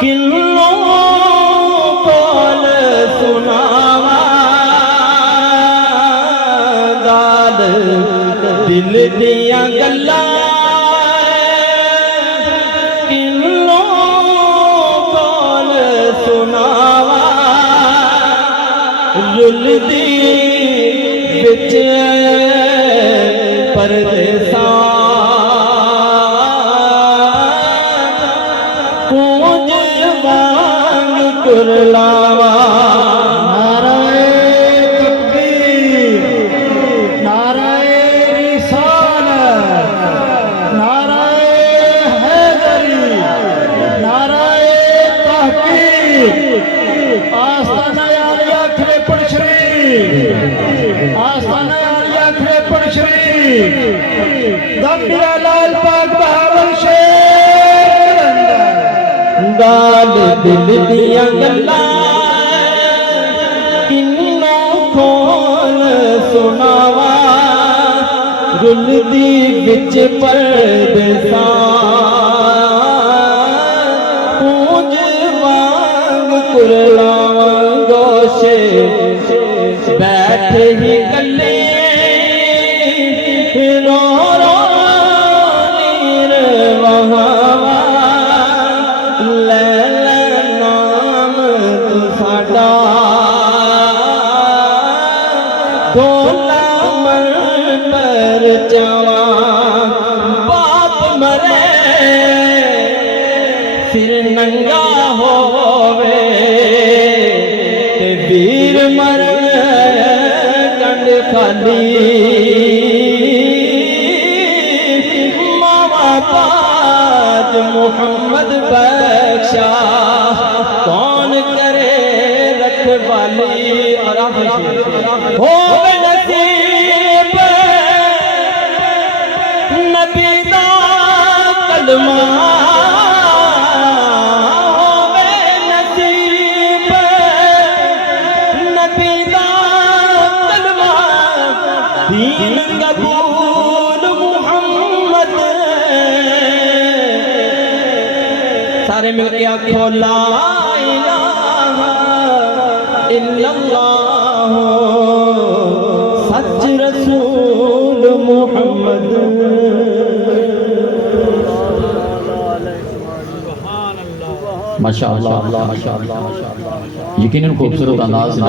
किन्नों कोल सुनावा गाल दिल दियां गल्लां किन्नों कोल सुनावा रुलदी विच परदेसां पूंज वांग कुरलावा नाराए तकबीर, नाराए रिसालत, नाराए हैदरी, नाराए तहकीक। आस्ताना आलिया खड़े पड़ शरीफ, आस्ताना आलिया खड़े पड़ शरीफ। गंभीरा लाल पाक बहावल शेर गाल दिल दियां गल्लां किन्नों खोल सुनावा रुलदी विच परदेसां पूंज वांग कुरलावा गोशे बैठे ही गले रो रो नीर वहावा ले ले नाम तू साडा ढोला मन पर जावा बाप मरे सिर नंगा होवे ते वीर मरण कंड खाली मावा पाज मुहम्मद बख्शा कौन करे रखवाली और हो नसीब नबी दा कलमा होवे नसीब नबी दा कलमा दीन कबूल मुहम्मद सारे मिलके आखो ला इलाहा इल्लल्लाह सच रसूल मुहम्मद। माशाअल्लाह, यकीनन खूबसूरत अंदाज से